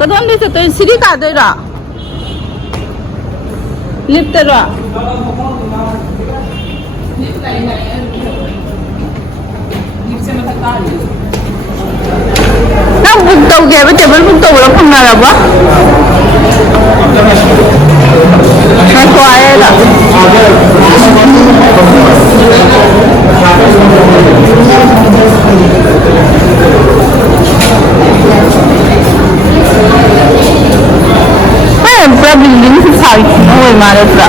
그런데서 또 시리가 되라. 립더라. Nó bụng tàu kìa, bây giờ vẫn bụng tàu là không nào là quá. Nó khoai là. Pura building si side no way mare pura.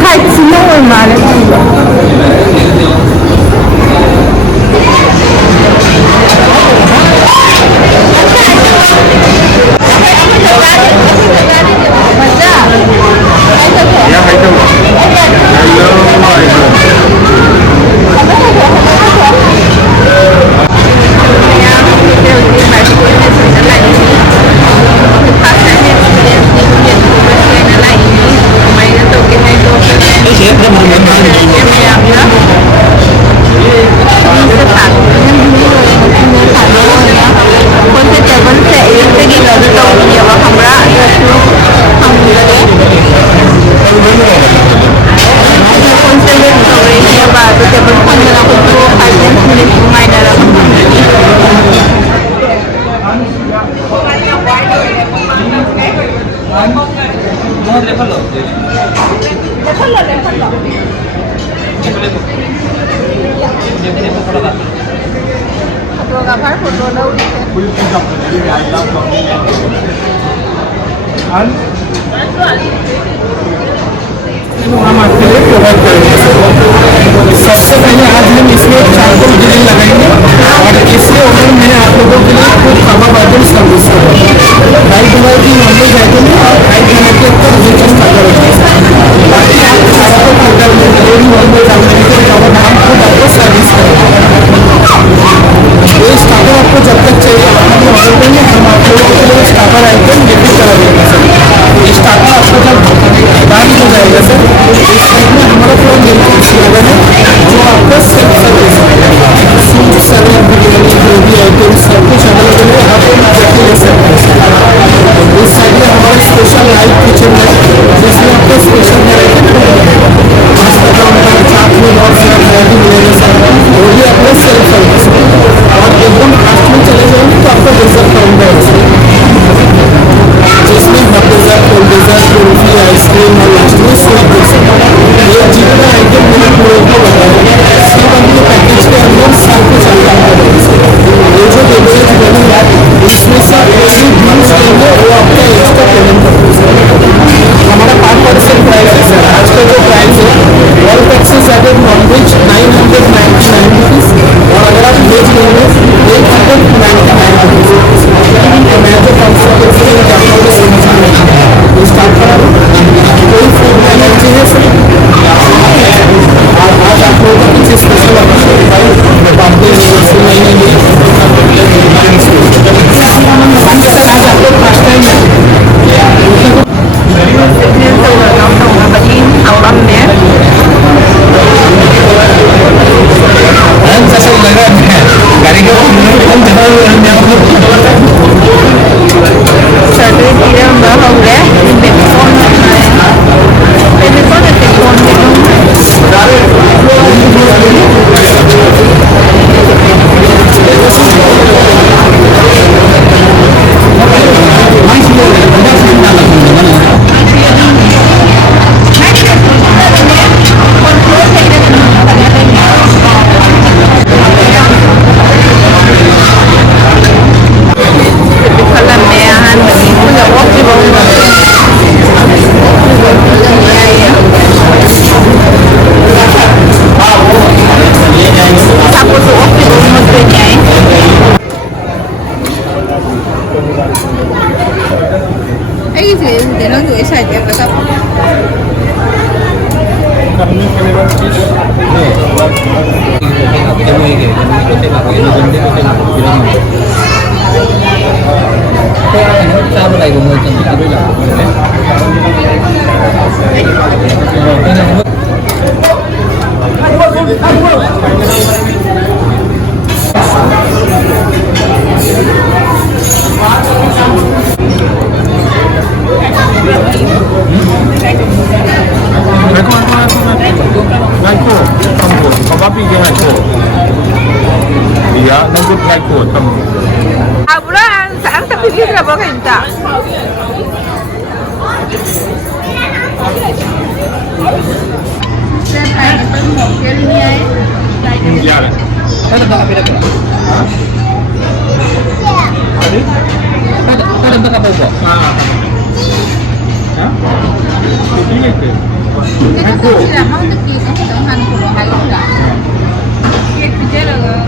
Side si no way mare. सबसे पहले आज हम इसमें charcoal grill लगाएंगे और इसके ऊपर मैंने आप लोगों के लिए कुछ कबाब आइटम सर्विस राइट हुआ की नॉनवेज आइटम और राइट हुआ के ऊपर चिकन बाकी आप चारकोल होटल में ग्रेवी नॉनवेज अमेरिकन कबाब हम खुद आपको सर्विस करेंगे। ये स्टार्टर आपको जब तक चाहिए हम ऑर्डर करेंगे, हम आप लोगों के लिए स्टार्टर आइटम डिलीवर करा देंगे सर। ये स्टार्टर आपको जब दान हो जाएगा सर, इस टाइम में हमारा पूरा बिल्कुल स्लोगन है जो आपको सेल्फ सर्विस सूप सलाद बिरयानी जो भी आइटम सब कुछ अवेलेबल है, आप जाके ले सकते हैं। इस साइड में हमारा स्पेशल लाइव किचन है जिसमें आपको स्पेशल वैरायटी पास्ता काउंटर चाट में बहुत सारा वैरायटी मिलेगा सर, वो भी आपको सेल्फ सर्विस और एकदम लास्ट में चले जाएंगे तो आपको डेजर्ट काउंटर है जिसमें hot dessert, cold dessert, kulfi, ice cream और लास्ट में स्वीट डेजर्ट। ये जितना आइटम मैंने लोगों को बताया सब अपने पैकेज के अंदर सब कुछ आता है। ये जो बेवरेज मेनू है इसमें से कोई भी ड्रिंक्स लेंगे वो आपका एक्स्ट्रा पेमेंट करेंगे। हमारा 5% प्राइस है सर, आज का जो प्राइस है all taxes added non veg 999 rupees और अगर आप वेज लेंगे 899 रुपीज़। तो मैं जो कॉन्सेप्ट स्टार्ट करा कोई फूड एलर्जी है सर आज आप लोगों को कुछ special Tidak boleh minta. Ada tak apa dah? Ada tak apa buat? Ini ke? Kita tu tidak mau teki kan dengan pulau hai sudah. Kita kerja lah.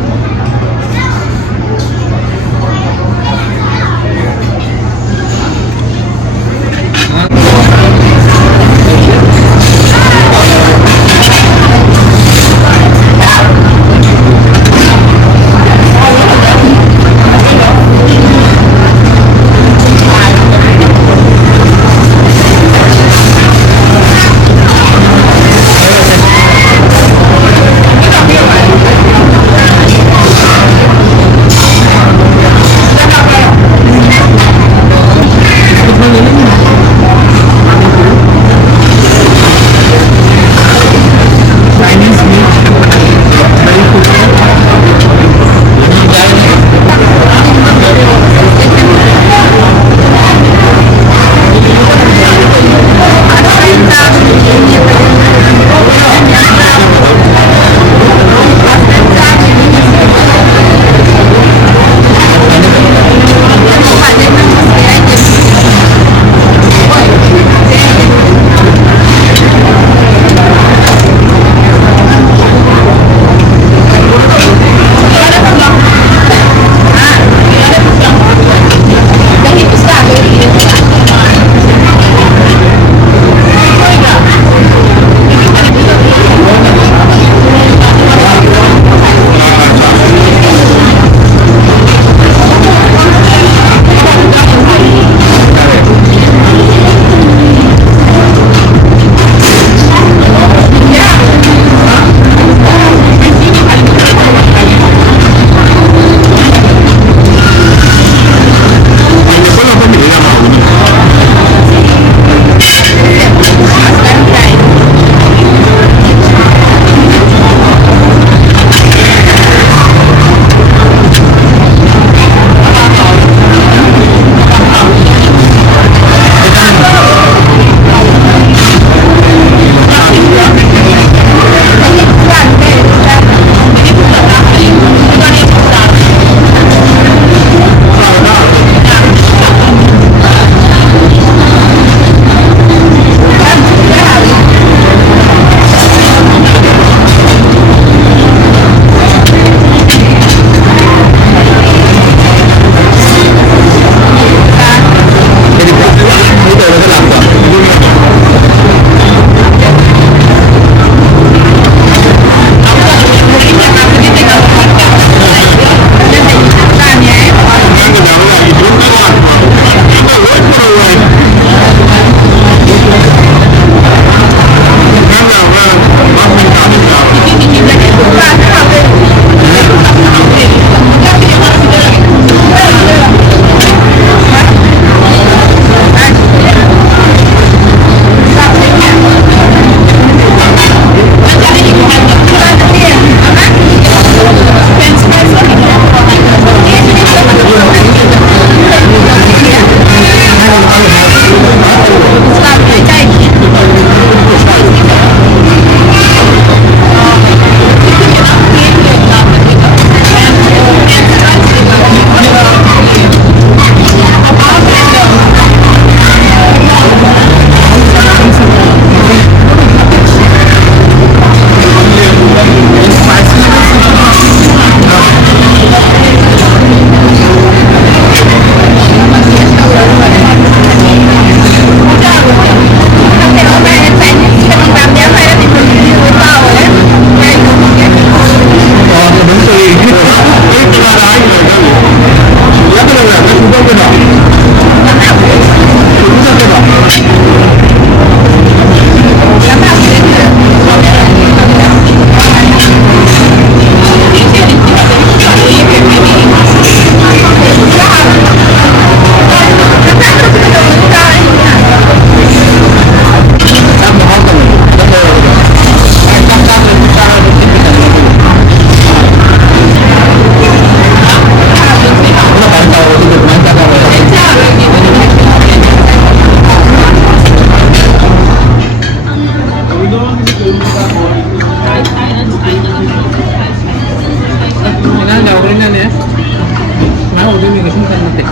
Masinsan natin.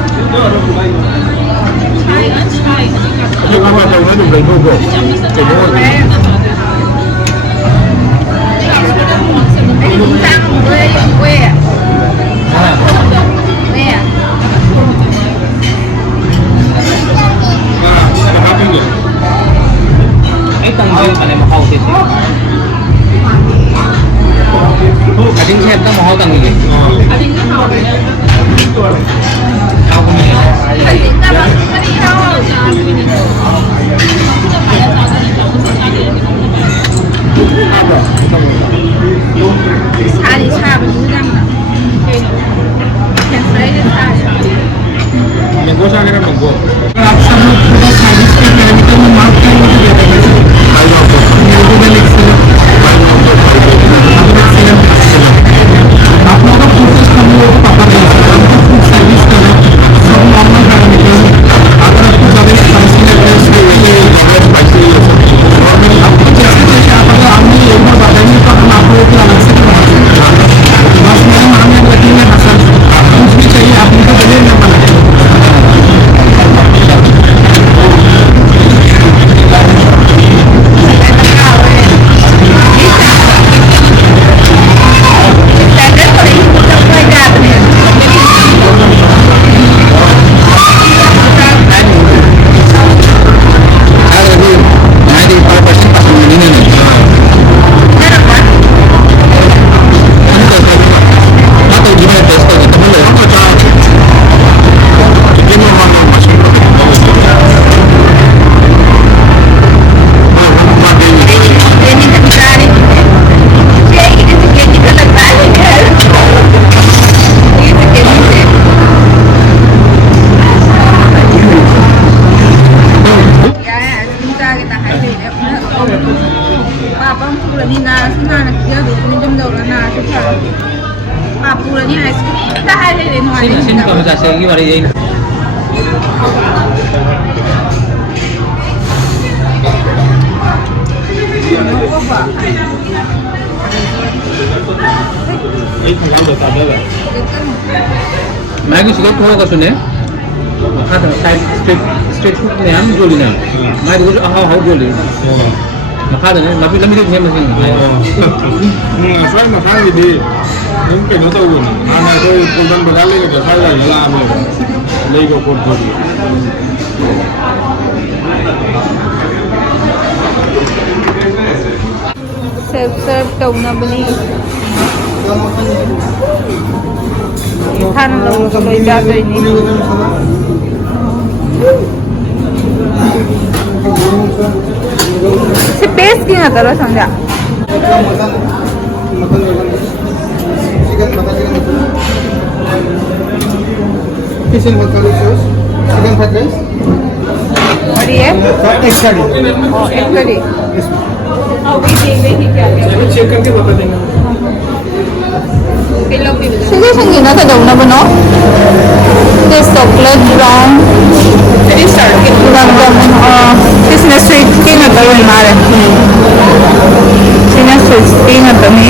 Nhưng mà đầu nó dùng đầy vô gỗ thì nó Anh cũng sang quê quê à? Quê à? hấp cái gì Ay, tanggal ka na makaw din. Ading set na makaw tanggal. Ako na yan. Anh tính ra bằng cái đi đâu? Xa thì xa bằng cái răng nào? Chẳng thấy đến xa thì mango sa akin ang mango आप सब लोग पूरा service के chemical में mark कर मुझे दे देंगे आप लोगों का प्रोसेस हम लोगों को पकड़ गया हमको फूड सर्विस करो सब नॉर्मल पैरामीटर अगर आपको ज़्यादा स्पाइसी लगता है उसके लिए आपको जैसे जैसे आप अगर आपने एक बार बताएंगे तो हम आप लोगों को अलग से बता सकते हैं बस मेरे मामले में रखेंगे हसन कुछ भी चाहिए आप उनको बोलिए मैं बनाएंगे Sin kami sa sige wala yun. Magi siguro kung ako sunod. Side street food na yan, guli na. Magi siguro ako guli. Makada na, lamig niya masin. Xoay mà khá gì đi những cái nó tàu quần anh này tôi con dân bà lấy cái xoay này nó làm rồi lấy cái con thôi self-serve daw na bali. Than daw ka ba dito ini? Si paste ki na taro sangya. Fish and bakali sauce, chicken fried rice, What is? egg curry. Oh, egg curry. Check करके बता देंगे Sige, sige na daw na ba no? This chocolate brown. Very circuit. This na sweet tea na daw yung mare. Sina sweet tea na daw ni.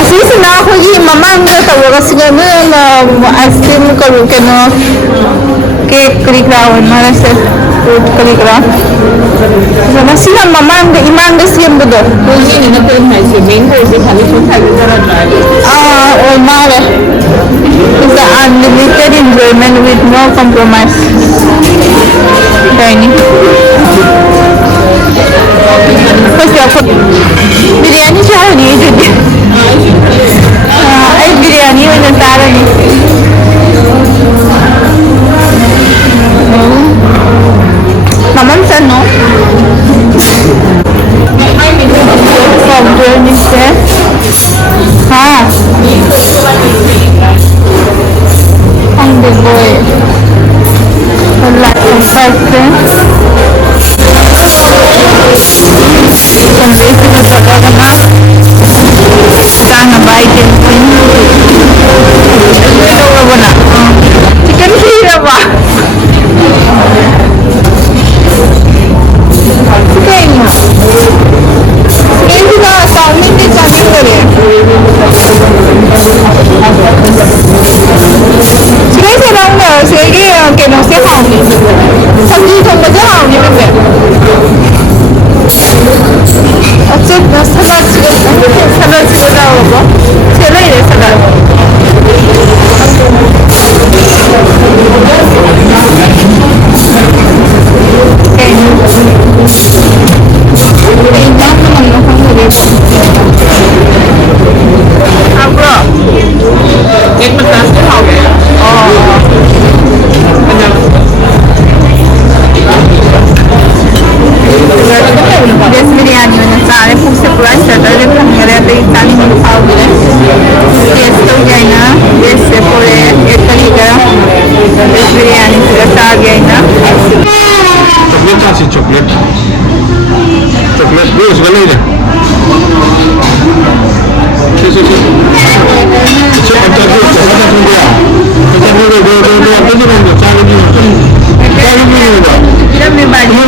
Asisi na ako yung mama ang natawa kasi gano'n ice cream karu kano cake kalikrawan mara sa food kalikra. So masina mama ang imang gasiyam budo. Hindi na ito may swimming pool di kami kung tayo na O mare. It's an unlimited enjoyment with no compromise. Dining. Kasi ako biryani siya ni Judy. Ay biryani yung natara ni. Mamam sa no? From journey set. Ha? Ang dugo eh. Wala yung person. 咱最好给。This biryani मैंने सारे food से पूरा starter जब हम गए थे इतानी में खाओ गए टेस्ट हो गया ना this से पूरे एक तरीका this बिरयानी पूरा खा गया ना चॉकलेट चासी चॉकलेट चॉकलेट रोज वाले ने सी अच्छा अच्छा दो जब मैं बाजी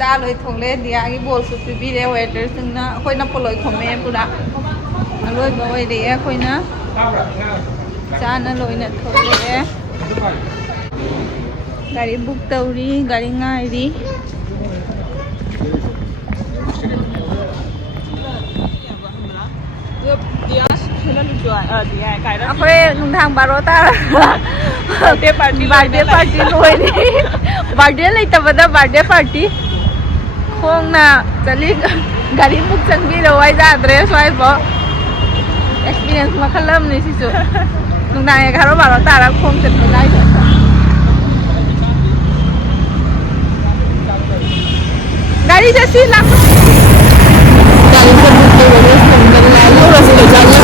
จ้าเลยทงเล่เดียกี่โบสุดพี่เดียวเวทซึ่งนะค่อยนับปลอยคอมเมนต์ปุ๊ดะอร่อยบ่อยเดียค่อยนะจ้านั่นเลยเนี่ยทงเล่गाड़ी book तौरी गाड़ीง่ายดีaprès nung thang barota birthday party loi ni birthday lai ta bada birthday party khong na chali gari book changbi ro wai ja address wai bo experience ma khalam ni si su nung thang e kharo barota ra khong chat lai gari jasi lang gari se book lo ro se